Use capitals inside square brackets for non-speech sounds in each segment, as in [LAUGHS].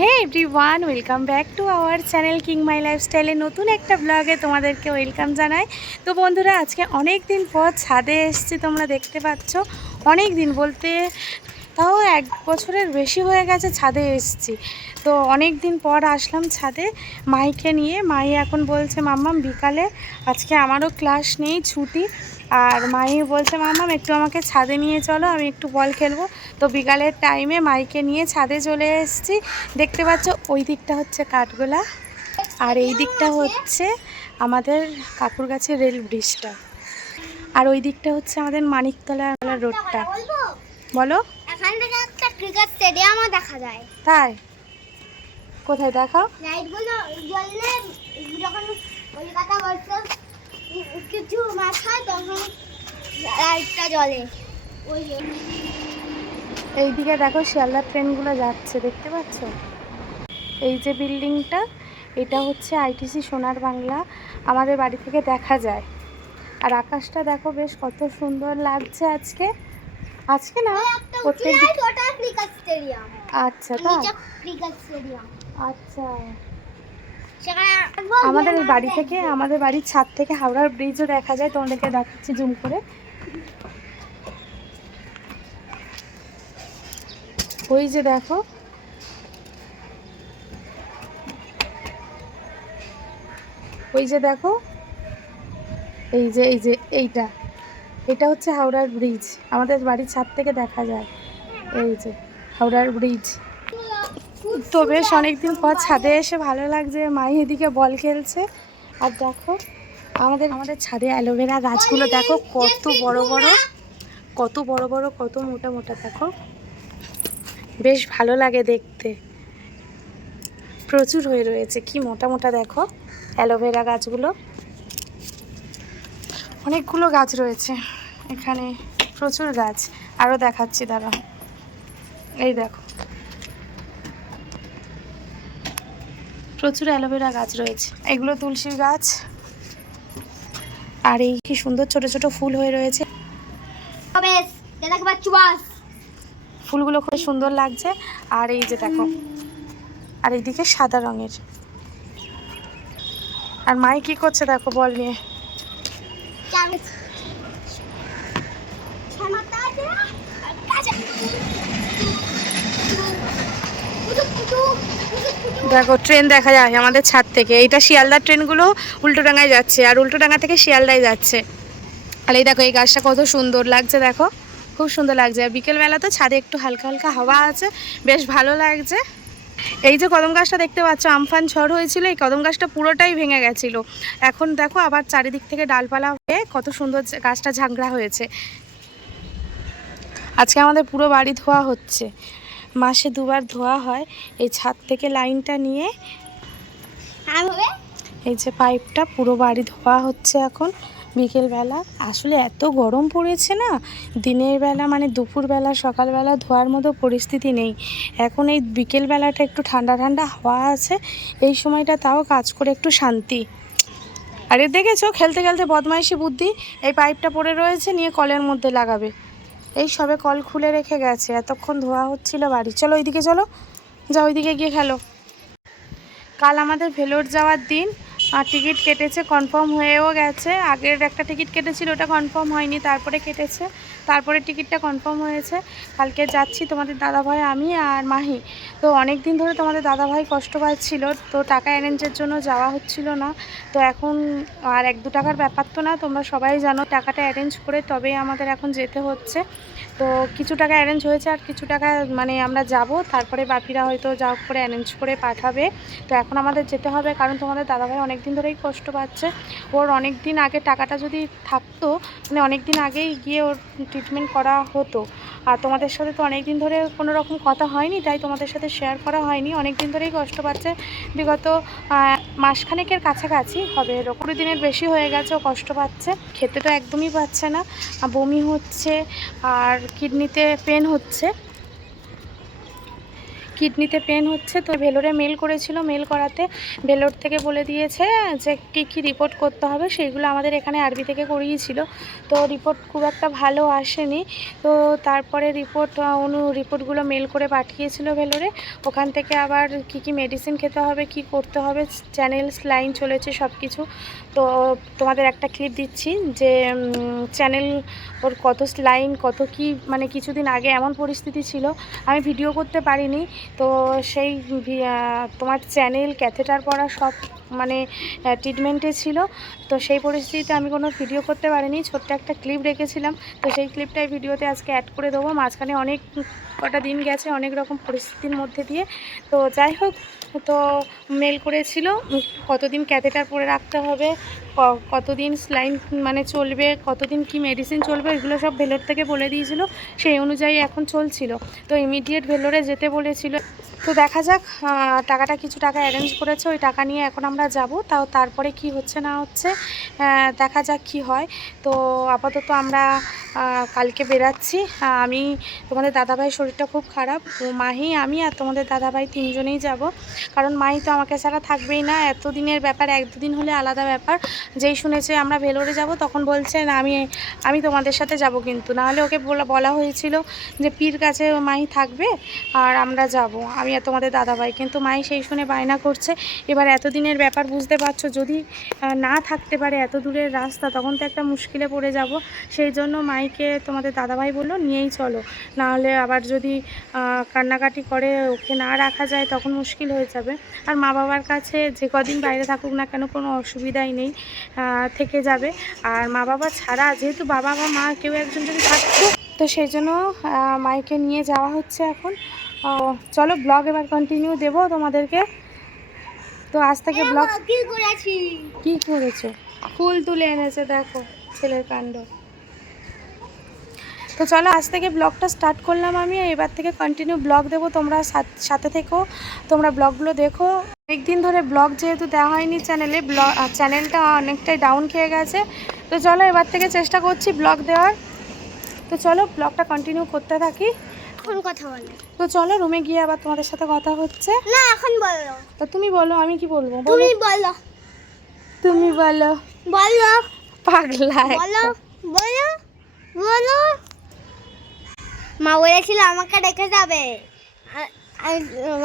Hey everyone welcome back to our channel king my লাইফস্টাইলে নতুন একটা ব্লগে তোমাদেরকে ওয়েলকাম জানাই। তো বন্ধুরা, আজকে অনেক দিন পর ছাদে এসছি, তোমরা দেখতে পাচ্ছ। অনেক দিন বলতে তাও এক বছরের বেশি হয়ে গেছে ছাদে এসছি। তো অনেক দিন পর আসলাম ছাদে মাইকে নিয়ে। মাই এখন বলছে, মাম্মাম, বিকালে আজকে আমারও ক্লাস নেই, ছুটি। আর মাই বলছে, মাম্মাম, একটু আমাকে ছাদে নিয়ে চলো, আমি একটু বল খেলব। তো বিকালের টাইমে মাইকে নিয়ে ছাদে চলে এসেছি। দেখতে পাচ্ছ, ওই দিকটা হচ্ছে কাঠগোলা। আর এই দিকটা হচ্ছে আমাদের কাকুর কাকুরগাছের রেল ব্রিজটা আর ওই দিকটা হচ্ছে আমাদের মানিকতলা রোডটা বলো? এখান থেকে একটা ক্রিকেট স্টেডিয়ামও দেখা যায়। তাই? কোথায় দেখাও? লাইটগুলো জ্বললে যখন কলকাতা বলছো কিছু মাছ হয় তখন লাইটটা জ্বলে। ওই এইদিকে দেখো শিয়ালদার ট্রেনগুলো যাচ্ছে দেখতে পাচ্ছ? এই যে বিল্ডিংটা এটা হচ্ছে আইটিসি সোনার বাংলা। আমাদের বাড়ি থেকে দেখা যায়। আর আকাশটা দেখো বেশ কত সুন্দর লাগছে আজকে। আজকে না প্রত্যেক আচ্ছা তাই আচ্ছা। আমাদের বাড়ি থেকে আমাদের বাড়ির ছাদ থেকে হাওড়ার ব্রিজও দেখা যায় তোমাদেরকে দেখাচ্ছি জুম করে। ওই যে দেখো। ওই যে দেখো। এই যে এই যে এইটা। এটা হচ্ছে হাওড়ার ব্রিজ আমাদের বাড়ির ছাদ থেকে দেখা যায়। এই যে, হাওড়ার ব্রিজ তো বেশ অনেকদিন পর ছাদে এসে ভালো লাগছে। মাই এদিকে বল খেলছে। আর দেখো, আমাদের আমাদের ছাদে অ্যালোভেরা গাছগুলো দেখো, কত বড় বড়, কত বড় বড়, কত মোটা মোটা, দেখো। বেশ ভালো লাগে দেখতে। প্রচুর হয়ে রয়েছে। কি মোটা মোটা, দেখো, অ্যালোভেরা গাছগুলো। অনেকগুলো গাছ রয়েছে। এখানে প্রচুর গাছ। আরও দেখাচ্ছি দাঁড়া এই দেখো। প্রচুর অ্যালোভেরা গাছ রয়েছে। এগুলো তুলসীর গাছ। আর এই কি সুন্দর ছোট ছোট ফুল হয়ে রয়েছে। ফুলগুলো খুব সুন্দর লাগছে। আর এই যে দেখো আর এইদিকে সাদা রঙের। আর মাই কি করছে দেখো বল নিয়ে। দেখো ট্রেন দেখা যায় আমাদের ছাদ থেকে। এইটা শিয়ালদার ট্রেনগুলো উল্টোডাঙায় যাচ্ছে, আর উল্টোডাঙা থেকে শিয়ালদায় যাচ্ছে। আর এই দেখো, এই গাছটা কত সুন্দর লাগছে, দেখো। খুব সুন্দর লাগছে। আর বিকেলবেলা তো ছাদে একটু হালকা হালকা হাওয়া আছে, বেশ ভালো লাগছে। এই যে কদম গাছটা দেখতে পাচ্ছ, আমফান ঝড় হয়েছিল, এই কদম গাছটা পুরোটাই ভেঙে গেছিল। এখন দেখো, আবার চারিদিক থেকে ডালপালা হয়ে কত সুন্দর গাছটা ঝাঁকড়া হয়েছে। আজকে আমাদের পুরো বাড়ি ধোয়া হচ্ছে। মাসে দুবার ধোয়া হয় এই ছাদ থেকে লাইনটা নিয়ে এই যে পাইপটা পুরো বাড়ি ধোয়া হচ্ছে এখন বিকেলবেলা। আসলে এত গরম পড়েছে না দিনের বেলা মানে দুপুরবেলা সকালবেলা ধোয়ার মতো পরিস্থিতি নেই। এখন এই বিকেলবেলাটা একটু ঠান্ডা ঠান্ডা হাওয়া আছে এই সময়টা তাও কাজ করে একটু শান্তি। আরে দেখেছ খেলতে খেলতে বদমাইশি বুদ্ধি এই পাইপটা পড়ে রয়েছে নিয়ে কলের মধ্যে লাগাবে। এই সবে কল খুলে রেখে গেছে, এতক্ষণ ধোয়া হচ্ছিল বাড়ি। চলো ওইদিকে, চলো। যা ওইদিকে গিয়ে খেলো। কাল আমাদের ভেলোর যাওয়ার দিন টিকিট কেটেছে কনফার্ম হয়েও গেছে। আগের একটা টিকিট কেটেছিল, ওটা কনফার্ম হয়নি, তারপরে কেটেছে। তারপরে টিকিটটা কনফার্ম হয়েছে। কালকে যাচ্ছি তোমাদের দাদাভাই, আমি আর মাহি। তো অনেক দিন ধরে তোমাদের দাদাভাই কষ্ট পাচ্ছিল, তো টাকা অ্যারেঞ্জের জন্য যাওয়া হচ্ছিল না। তো এখন আর এক দু টাকার ব্যাপার তো না, তোমরা সবাই জানো টাকাটা অ্যারেঞ্জ করে তবেই আমাদের এখন যেতে হচ্ছে। তো কিছু টাকা অ্যারেঞ্জ হয়েছে আর কিছু টাকা মানে আমরা যাব, তারপরে বাপিরা হয়তো যা করে অ্যারেঞ্জ করে পাঠাবে। তো এখন আমাদের যেতে হবে, কারণ তোমাদের দাদাভাই অনেক দিন ধরেই কষ্ট পাচ্ছে। ওর অনেক দিন আগে টাকাটা যদি থাকতো মানে অনেক দিন আগেই গিয়ে ওর ট্রিটমেন্ট করা হতো। আর তোমাদের সাথে তো অনেক দিন ধরে কোনো রকম কথা হয়নি, তাই তোমাদের সাথে শেয়ার করা হয়নি। অনেক দিন ধরেই কষ্ট পাচ্ছে। বিগত মাসখানেকের কাছাকাছি হবে কুড়ি দিনের বেশি হয়ে গেছে, ও কষ্ট পাচ্ছে। খেতে তো একদমই পাচ্ছে না। বমি হচ্ছে, আর কিডনিতে পেন হচ্ছে। কিডনিতে পেন হচ্ছে, তো ভেলোরে মেল করেছিল। মেল করাতে ভেলোর থেকে বলে দিয়েছে যে, কী কী রিপোর্ট করতে হবে, সেইগুলো আমাদের এখানে আরবি থেকে করিয়েছিল। তো রিপোর্ট খুব একটা ভালো আসেনি। তো তারপরে রিপোর্ট অনু রিপোর্টগুলো মেল করে পাঠিয়েছিল ভেলোরে। ওখান থেকে আবার কি কি মেডিসিন খেতে হবে, কি করতে হবে চ্যানেল লাইন চলেছে সব কিছু তো তোমাদের একটা ক্লিপ দিচ্ছি যে চ্যানেল ওর কত লাইন কত কি মানে কিছুদিন আগে এমন পরিস্থিতি ছিল। আমি ভিডিও করতে পারিনি। তো সেই তোমার চ্যানেল ক্যাথেটার পড়া সব মানে ট্রিটমেন্টে ছিল। তো সেই পরিস্থিতিতে আমি কোনো ভিডিও করতে পারিনি, ছোট্ট একটা ক্লিপ রেখেছিলাম। তো সেই ক্লিপটাই ভিডিওতে আজকে অ্যাড করে দেবো। মাঝখানে অনেক কটা দিন গেছে, অনেক রকম পরিস্থিতির মধ্যে দিয়ে। তো যাই হোক, তো মেল করেছিল, কতদিন ক্যাথেটার পরে রাখতে হবে কতদিন স্লাইন মানে চলবে, কতদিন কি মেডিসিন চলবে, এগুলো সব ভেলোর থেকে বলে দিয়েছিল। সেই অনুযায়ী এখন চলছিল। তো ইমিডিয়েট ভেলোরে যেতে বলেছিল। তো দেখা যাক টাকাটা কিছু টাকা অ্যারেঞ্জ করেছে, ওই টাকা নিয়ে এখন আমরা যাব। তাও তারপরে কি হচ্ছে না হচ্ছে দেখা যাক কি হয়। তো আপাতত আমরা কালকে বেরাচ্ছি। আমি তোমাদের দাদাভাইয়ের শরীরটা খুব খারাপ। মাহি, আমি আর তোমাদের দাদাভাই তিনজনেই যাব। কারণ মাই তো আমাকে ছাড়া থাকবেই না। এত দিনের ব্যাপার, এক দুদিন হলে আলাদা ব্যাপার। যেই শুনেছে আমরা ভেলোরে যাব, তখন বলছে, না, আমি আমি তোমাদের সাথে যাব কিন্তু। নাহলে ওকে বলা হয়েছিল যে, পীর কাছে মাই থাকবে আর আমরা যাব। আমি আর তোমাদের দাদাভাই। কিন্তু মাই সেই শুনে বায়না করছে। এবার এতদিনের ব্যাপার বুঝতে পারছ, যদি না না থাকতে পারে এত দূরের রাস্তা, তখন তো একটা মুশকিলে পড়ে যাব। সেই জন্য মাইকে তোমাদের দাদাভাই বলল, নিয়েই চলো। নাহলে আবার যদি কান্নাকাটি করে ওকে না রাখা যায়, তখন মুশকিল হয়ে যাবে। আর মা বাবার কাছে যে কদিন বাইরে থাকুক না কেন, কোনো অসুবিধাই নেই থেকে যাবে। আর মা বাবা ছাড়া, যেহেতু বাবা বা মা কেউ একজন যদি থাকতো, তো সেই জন্য মাইকে নিয়ে যাওয়া হচ্ছে এখন। চলো ব্লগ এবার কন্টিনিউ দেবো তোমাদেরকে। তো আজ থেকে ব্লগ কি করেছি? কি করেছ? ফুল তুলে এনেছে দেখো ছেলের কাণ্ড। তো চলো আজ থেকে ব্লগটা স্টার্ট করলাম আমি এবার থেকে কন্টিনিউ ব্লগ দেবো। তোমরা সাথ- সাথে থেকো তোমরা ব্লগগুলো দেখো। অনেকদিন ধরে ব্লগ যেহেতু দেওয়া হয়নি চ্যানেলে ব্লগ চ্যানেলটা অনেকটাই ডাউন খেয়ে গেছে। তো চলো এবার থেকে চেষ্টা করছি ব্লগ দেওয়ার। তো চলো ব্লগটা কন্টিনিউ করতে থাকি। এখন কথা বলো। তো চলো রুমে গিয়ে আবার তোমাদের সাথে কথা হচ্ছে। না এখন বলো। তো তুমি বলো আমি কি বলব? তুমি বলো। তুমি বলো। বলো। পাগলা বলো বলো বলো। মা বলেছিল আমাকে রেখে যাবে।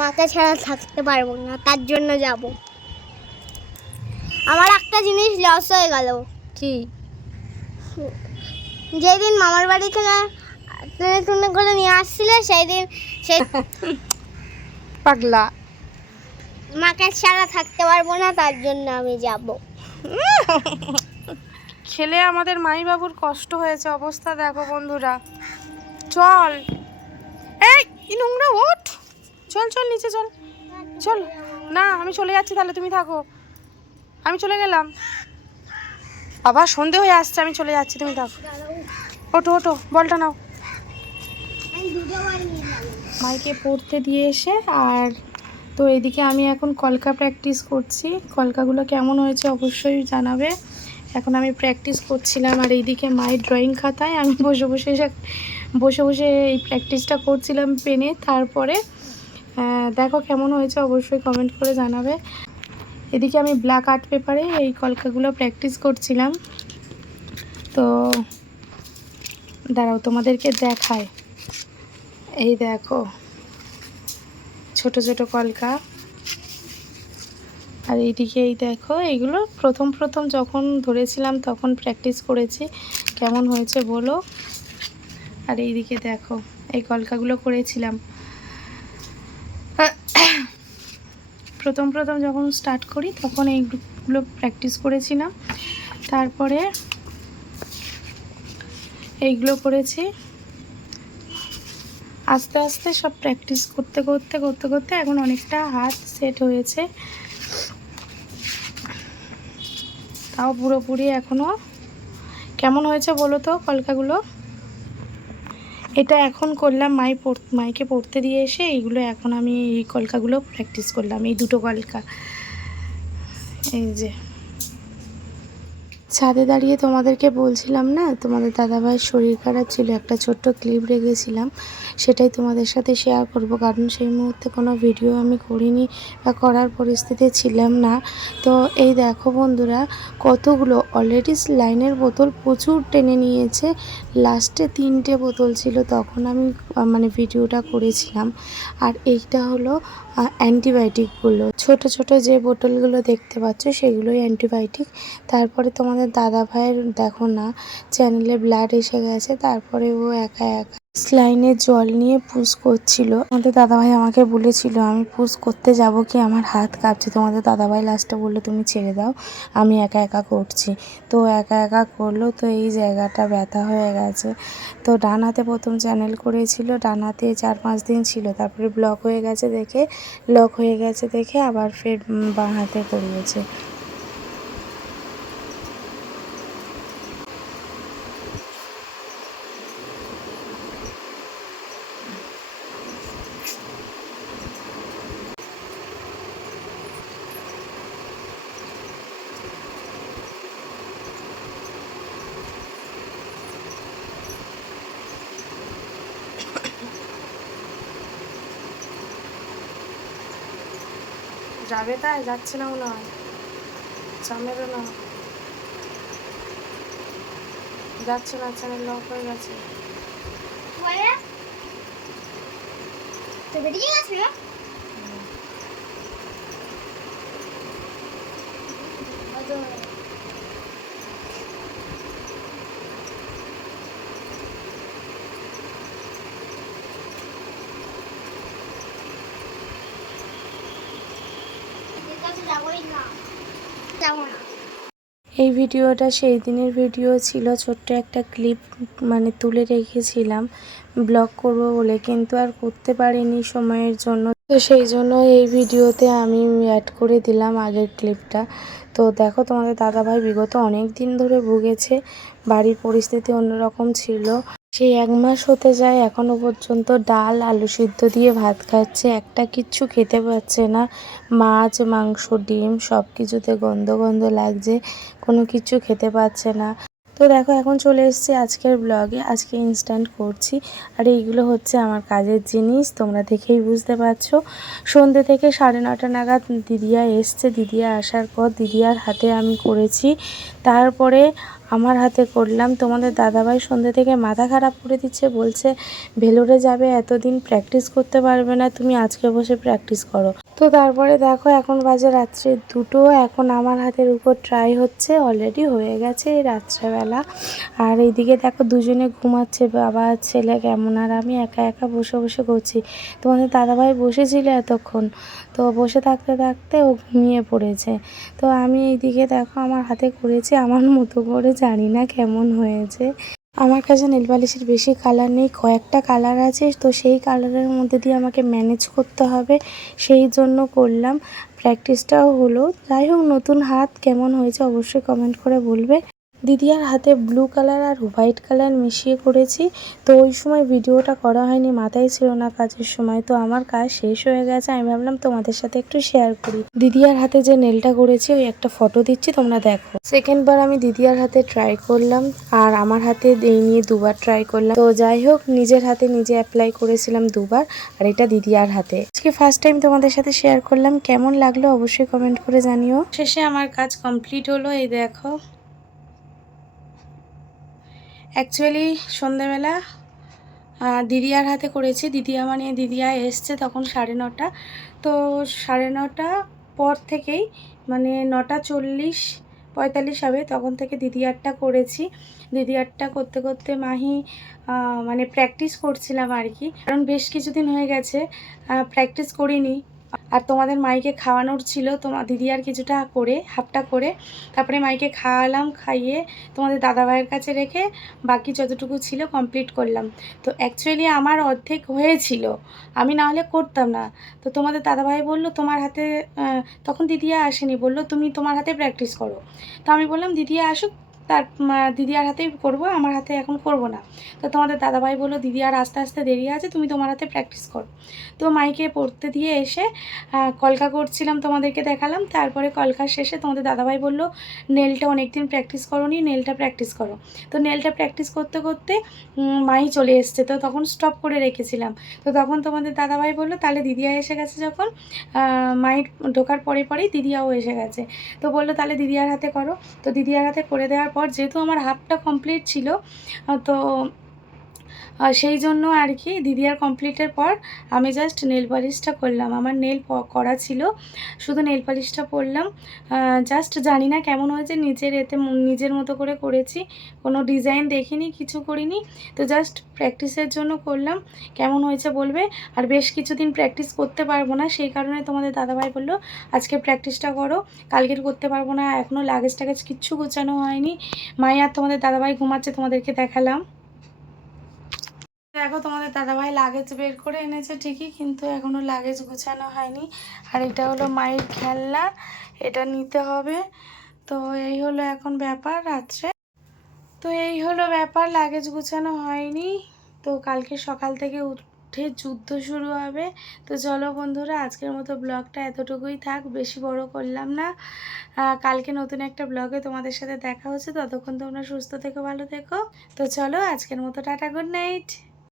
মাকে ছাড়া থাকতে পারব না তার জন্য যাব। আমার একটা জিনিস লস হয়ে গেল। কি? যেদিন মামার বাড়ি থেকে ট্রেনে টুনে করে নিয়ে আসছিলে? সেই দিন সেই [LAUGHS] পাগলা। মাকে ছাড়া থাকতে পারব না তার জন্য আমি যাব। [LAUGHS] খেলে আমাদের মাই বাবুর কষ্ট হয়েছে অবস্থা দেখো বন্ধুরা। চল। এই নোংরা ওঠ। চল চল নিচে চল। চল। না আমি চলে যাচ্ছি তাহলে তুমি থাকো। আমি চলে গেলাম। আবার সন্ধে হয়ে আসছে আমি চলে যাচ্ছি তুমি থাকো। ওঠো ওঠো বলটা নাও আমি দুটো বাড়ি নিয়ে যাব মাইকে পড়তে দিয়ে এসে, আর তো এদিকে আমি এখন কলকা প্র্যাকটিস করছি। কলকাগুলো কেমন হয়েছে অবশ্যই জানাবে। এখন আমি প্র্যাকটিস করছিলাম, আর এইদিকে মায়ের ড্রয়িং খাতায় আমি বসে বসে বসে বসে এই প্র্যাকটিসটা করছিলাম পেনে তারপরে দেখো কেমন হয়েছে অবশ্যই কমেন্ট করে জানাবে। এদিকে আমি ব্ল্যাক আর্ট পেপারে এই কলকাগুলো প্র্যাকটিস করছিলাম। তো দাঁড়াও তোমাদেরকে দেখায়। এই দেখো, ছোট ছোট কলকা। আর এইদিকে এই দেখো, এইগুলো প্রথম প্রথম যখন ধরেছিলাম তখন প্র্যাকটিস করেছি। কেমন হয়েছে বলো? আর এইদিকে দেখো, এই কলকাগুলো করেছিলাম। প্রথম প্রথম যখন স্টার্ট করি তখন এইগুলো প্র্যাকটিস করেছিলাম। তারপরে এইগুলো করেছি। আস্তে আস্তে সব প্র্যাকটিস করতে করতে করতে করতে এখন অনেকটা হাত সেট হয়েছে। তাও পুরোপুরি এখনও কেমন হয়েছে বলো তো কলকাগুলো? এটা এখন করলাম মাই মাইকে পড়তে দিয়ে এসে এইগুলো এখন আমি এই কলকাগুলো প্র্যাকটিস করলাম, এই দুটো কলকা। এই যে। ছাদে দাঁড়িয়ে তোমাদেরকে বলছিলাম না, তোমাদের দাদাভাইয়ের শরীর খারাপ ছিল, একটা ছোট্ট ক্লিপ রেখেছিলাম, সেটাই তোমাদের সাথে শেয়ার করব। কারণ সেই মুহূর্তে কোনো ভিডিও আমি করিনি বা করার পরিস্থিতি ছিলাম না। তো এই দেখো বন্ধুরা, কতগুলো অলরেডি লাইনের বোতল প্রচুর টেনে নিয়েছে। লাস্টে তিনটে বোতল ছিল, তখন আমি মানে ভিডিওটা করেছিলাম। আর এইটা হলো অ্যান্টিবায়োটিকগুলো ছোট ছোট যে বোতলগুলো দেখতে পাচ্ছ, সেগুলোই অ্যান্টিবায়োটিক তারপরে তোমাদের দাদা ভাইয়ের দেখো না চ্যানেলে ব্লাড এসে গেছে, তারপরে ও একা একা স্লাইনে জল নিয়ে পুশ করছিল। আমাদের দাদাভাই আমাকে বলেছিল, আমি পুশ করতে যাব কি? আমার হাত কাঁপছে। তোমাদের দাদাভাই লাস্টে বলল, তুমি ছেড়ে দাও, আমি একা একা করছি। তো একা একা করল, তো এই জায়গাটা ব্যথা হয়ে গেছে। তো ডান হাতে প্রথম চ্যানেল করেছিল, ডান হাতে চার পাঁচ দিন ছিল, তারপরে ব্লক হয়ে গেছে দেখে লক হয়ে গেছে দেখে আবার ফের বাঁ হাতে করিয়েছে। যাবে তাই? যাচ্ছে না মনে হয়। চামেরও না। যাচ্ছে না চ্যানেল লক হয়ে গেছে। বেরিয়ে গেছে না যাবোই না যাব না এই ভিডিওটা সেই দিনের ভিডিও ছিল, ছোট্ট একটা ক্লিপ মানে তুলে রেখেছিলাম। ব্লগ করব বলে কিন্তু আর করতে পারিনি সময়ের জন্য। তো সেই জন্য এই ভিডিওতে আমি অ্যাড করে দিলাম আগের ক্লিপটা। তো দেখো তোমাদের দাদাভাই বিগত অনেক দিন ধরে ভুগেছে, বাড়ির পরিস্থিতি অন্যরকম ছিল। সেই এক মাস হতে যায়, এখনও পর্যন্ত ডাল, আলু সিদ্ধ দিয়ে ভাত খাচ্ছে, একটা কিচ্ছু খেতে পারছে না। মাছ, মাংস, ডিম সব কিছুতে গন্ধ গন্ধ লাগছে, কোনো কিছু খেতে পাচ্ছে না। তো দেখো, এখন চলে এসেছি আজকের ব্লগে আজকে ইনস্ট্যান্ট করছি। আর এইগুলো হচ্ছে আমার কাজের জিনিস, তোমরা দেখেই বুঝতে পারছ। সন্ধ্যে থেকে সাড়ে নটা নাগাদ দিদিয়া এসছে। দিদিয়া আসার পর দিদিয়ার হাতে আমি করেছি। তারপরে আমার হাতে করলাম। তোমাদের দাদাভাই সন্ধ্যে থেকে মাথা খারাপ করে দিচ্ছে, বলছে, ভেলোরে যাবে, এতদিন প্র্যাকটিস করতে পারবে না। তুমি আজকে বসে প্র্যাকটিস করো। তো তারপরে দেখো এখন বাজে রাত্রে দুটো, এখন আমার হাতের উপর ট্রাই হচ্ছে অলরেডি হয়ে গেছে এই রাত্রেবেলা। আর এইদিকে দেখো দুজনে ঘুমাচ্ছে, বাবা, ছেলে কেমন? আর আমি একা একা বসে বসে করছি। তোমাদের দাদাভাই বসেছিল এতক্ষণ, তো বসে থাকতে থাকতে ও ঘুমিয়ে পড়েছে। তো আমি এইদিকে দেখো আমার হাতে করেছি, আমার মতো করে জানি না কেমন হয়েছে। আমার কাছে নেল পালিশের বেশি কালার নেই, কয়েকটা কালার আছে, তো সেই কালারের মধ্যে দিয়ে আমাকে ম্যানেজ করতে হবে। সেই জন্য করলাম। প্র্যাকটিসটাও হলো। যাই হোক, নতুন হাত কেমন হয়েছে অবশ্যই কমেন্ট করে বলবে। দিদিয়ার হাতে ব্লু কালার আর হোয়াইট কালার মিশিয়ে করেছি। তো ওই সময় ভিডিওটা করা হয়নি, মাথায় ছিল না কাজের সময়। তো আমার কাজ শেষ হয়ে গেছে, আমি ভাবলাম তোমাদের সাথে একটু শেয়ার করি। দিদিয়ার হাতে যে নেলটা করেছি, ওই একটা ফটো দিচ্ছি, তোমরা দেখো। সেকেন্ডবার আমি দিদিয়ার হাতে ট্রাই করলাম, আর আমার হাতে এই নিয়ে দুবার ট্রাই করলাম। তো যাই হোক, নিজের হাতে নিজে অ্যাপ্লাই করেছিলাম দুবার, আর এটা দিদিয়ার হাতে। আজকে ফার্স্ট টাইম তোমাদের সাথে শেয়ার করলাম, কেমন লাগল অবশ্যই কমেন্ট করে জানিও। শেষে আমার কাজ কমপ্লিট হলো, এই দেখো। অ্যাকচুয়ালি সন্ধেবেলা দিদিয়ার হাতে করেছি। দিদিয়া মানে দিদিয়া এসছে তখন সাড়ে নটা। তো সাড়ে নটা পর থেকেই মানে নটা চল্লিশ, পঁয়তাল্লিশ হবে, তখন থেকে দিদিয়ারটা করেছি। দিদিয়ারটা করতে করতে মাহি মানে প্র্যাকটিস করছিলাম আর কি। কারণ বেশ কিছুদিন হয়ে গেছে প্র্যাকটিস করিনি। আর তোমাদের মাইকে খাওয়ানোর ছিল তোমার দিদি আর কিছুটা করে, হাফটা করে। তারপরে মাইকে খাওয়ালাম, খাইয়ে তোমাদের দাদাভাইয়ের কাছে রেখে বাকি যতটুকু ছিল কমপ্লিট করলাম। তো অ্যাকচুয়ালি আমার অর্ধেক হয়েছিল। আমি না হলে করতাম না। তো তোমাদের দাদাভাই বলল, তোমার হাতে তখন দিদিয়া আসেনি। বলল, তুমি তোমার হাতে প্র্যাকটিস করো। তো আমি বললাম, দিদিয়া আসুক তার উম, দিদি আর হাতেই করব আমার হাতে এখন করব না। তো তোমাদের দাদাভাই বলল দিদি আর আস্তে আস্তে দেরি আছে তুমি তোমার হাতে প্র্যাকটিস করো। তো মাইকে পড়তে দিয়ে এসে কলকা করছিলাম তোমাদেরকে দেখালাম। তারপরে কলকার শেষে তোমাদের দাদাভাই বলল নেলটা অনেকদিন প্র্যাকটিস করো নি নেলটা প্র্যাকটিস করো। তো নেলটা প্র্যাকটিস করতে করতে মাই চলে এসছে। তো তখন স্টপ করে রেখেছিলাম। তো তখন তোমাদের দাদাভাই বলল তাহলে দিদিয়া এসে গেছে যখন? মাই ঢোকার পরে পরেই দিদিয়াও এসে গেছে। তো বলল তাহলে দিদিয়ার হাতে করো। তো দিদিয়ার হাতে করে দেওয়ার পর যেহেতু আমার হাফটা কমপ্লিট ছিল তো সেই জন্য আর কি দিদিয়ার কমপ্লিটের পর আমি জাস্ট নেল পালিশটা করলাম। আমার নেল করা ছিল। শুধু নেল পালিশটা পরলাম। জাস্ট জানি না কেমন হয়েছে, নিজের এতে নিজের মতো করে করেছি। কোনো ডিজাইন দেখিনি, কিছু করিনি। তো জাস্ট প্র্যাকটিসের জন্য করলাম। কেমন হয়েছে বলবে? আর বেশ কিছুদিন প্র্যাকটিস করতে পারব না, সেই কারণে তোমাদের দাদাভাই বলল, আজকে প্র্যাকটিসটা করো। কালকের করতে পারব না এখনও লাগেজ টাগেজ কিচ্ছু গোছানো হয়নি। মাই আর তোমাদের দাদাভাই ঘুমাচ্ছে, তোমাদেরকে দেখালাম। দেখো, তোমাদের দাদাভাই লাগেজ বের করে এনেছে ঠিকই, কিন্তু এখনও লাগেজ গুছানো হয়নি। আর এটা হলো মায়ের খেলনা, এটা নিতে হবে। তো এই হলো এখন ব্যাপার রাত্রে। তো এই হলো ব্যাপার লাগেজ গুছানো হয়নি। তো কালকে সকাল থেকে উঠে যুদ্ধ শুরু হবে। তো চলো বন্ধুরা, আজকের মতো ব্লগটা এতটুকুই থাক, বেশি বড় করলাম না। কালকে নতুন একটা ব্লগে তোমাদের সাথে দেখা হচ্ছে। ততক্ষণ তোমরা সুস্থ থেকো, ভালো থেকো। তো চলো, আজকের মতো টাটা গুড নাইট